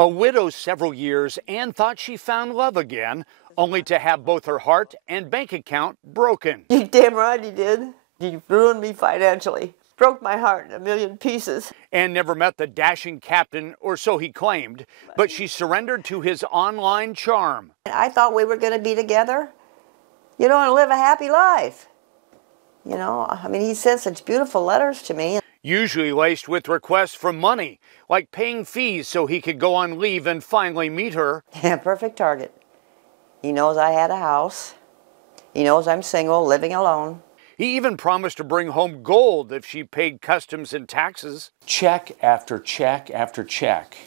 A widow several years, Ann thought she found love again, only to have both her heart and bank account broken. You damn right he did. He ruined me financially. Broke my heart in a million pieces. Ann never met the dashing captain, or so he claimed, but she surrendered to his online charm. I thought we were going to be together, and live a happy life. I mean, he sent such beautiful letters to me. Usually laced with requests for money, like paying fees so he could go on leave and finally meet her. Yeah, perfect target. He knows I had a house. He knows I'm single, living alone. He even promised to bring home gold if she paid customs and taxes. Check after check after check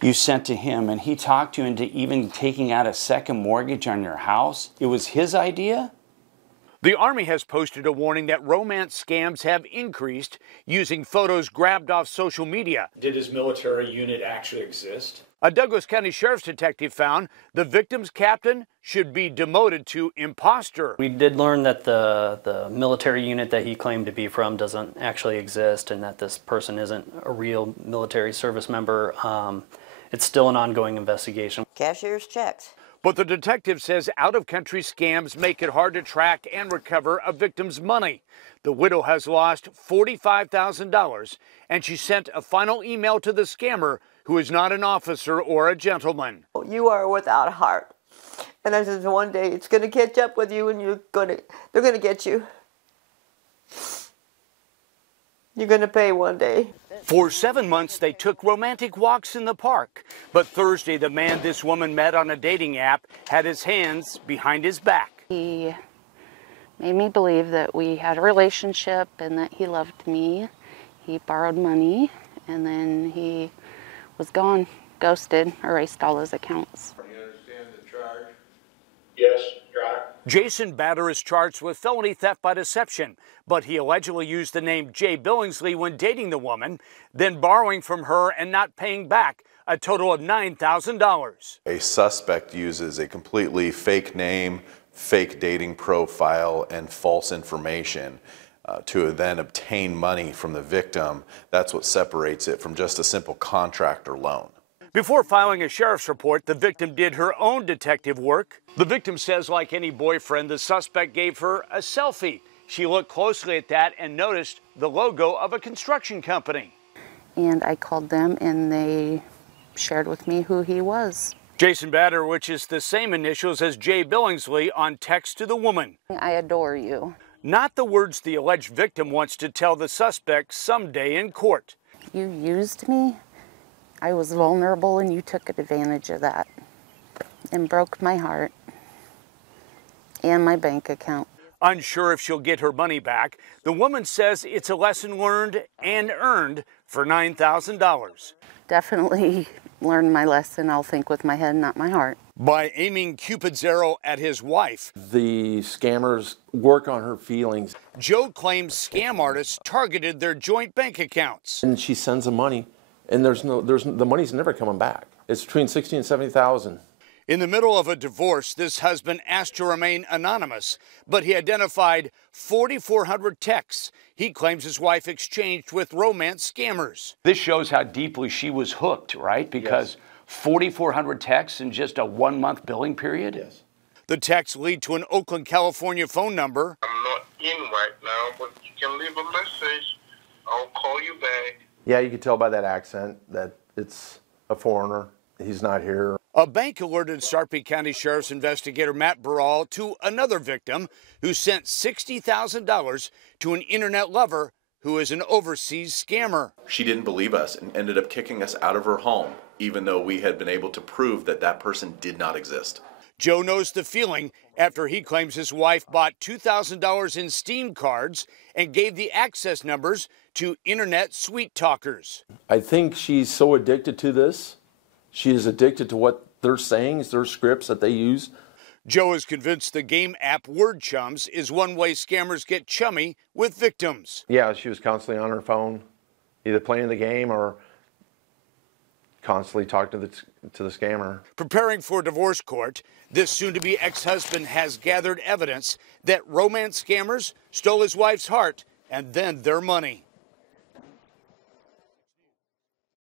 you sent to him, and he talked you into even taking out a second mortgage on your house. It was his idea? The Army has posted a warning that romance scams have increased using photos grabbed off social media. Did his military unit actually exist? A Douglas County Sheriff's detective found the victim's captain should be demoted to imposter. We did learn that the military unit that he claimed to be from doesn't actually exist, and that this person isn't a real military service member. It's still an ongoing investigation. Cashier's checks. But the detective says out-of-country scams make it hard to track and recover a victim's money. The widow has lost $45,000, and she sent a final email to the scammer, who is not an officer or a gentleman. You are without a heart. And I said, one day it's going to catch up with you, and they're going to get you. You're going to pay one day. For 7 months, they took romantic walks in the park. But Thursday, the man this woman met on a dating app had his hands behind his back. He made me believe that we had a relationship and that he loved me. He borrowed money, and then he was gone, ghosted, erased all his accounts. You understand the charge? Yes, Your Honor. Jason Batter is charged with felony theft by deception, but he allegedly used the name Jay Billingsley when dating the woman, then borrowing from her and not paying back a total of $9,000. A suspect uses a completely fake name, fake dating profile, and false information to then obtain money from the victim. That's what separates it from just a simple contract or loan. Before filing a sheriff's report, the victim did her own detective work. The victim says, like any boyfriend, the suspect gave her a selfie. She looked closely at that and noticed the logo of a construction company. And I called them, and they shared with me who he was. Jason Batter, which is the same initials as Jay Billingsley, on text to the woman. I adore you. Not the words the alleged victim wants to tell the suspect someday in court. You used me. I was vulnerable, and you took advantage of that and broke my heart and my bank account. Unsure if she'll get her money back, the woman says it's a lesson learned and earned for $9,000. Definitely learned my lesson. I'll think with my head, not my heart. By aiming Cupid's arrow at his wife, the scammers work on her feelings. Joe claims scam artists targeted their joint bank accounts. And she sends them money, and the money's never coming back. It's between $60,000 and $70,000. In the middle of a divorce, this husband asked to remain anonymous, but he identified 4,400 texts he claims his wife exchanged with romance scammers. This shows how deeply she was hooked, right? Because 4,400 texts in just a 1-month billing period? Yes. The texts lead to an Oakland, California phone number. I'm not in right now, but you can leave a message. I'll call you back. Yeah, you can tell by that accent that it's a foreigner. He's not here. A bank alerted Sarpy County Sheriff's investigator Matt Burrell to another victim who sent $60,000 to an internet lover who is an overseas scammer. She didn't believe us and ended up kicking us out of her home, even though we had been able to prove that that person did not exist. Joe knows the feeling after he claims his wife bought $2,000 in Steam cards and gave the access numbers to internet sweet talkers. I think she's so addicted to this. She is addicted to what they're saying, their scripts that they use. Joe is convinced the game app Word Chums is one way scammers get chummy with victims. Yeah, she was constantly on her phone, either playing the game or constantly talking to the scammer. Preparing for divorce court, this soon-to-be ex-husband has gathered evidence that romance scammers stole his wife's heart and then their money.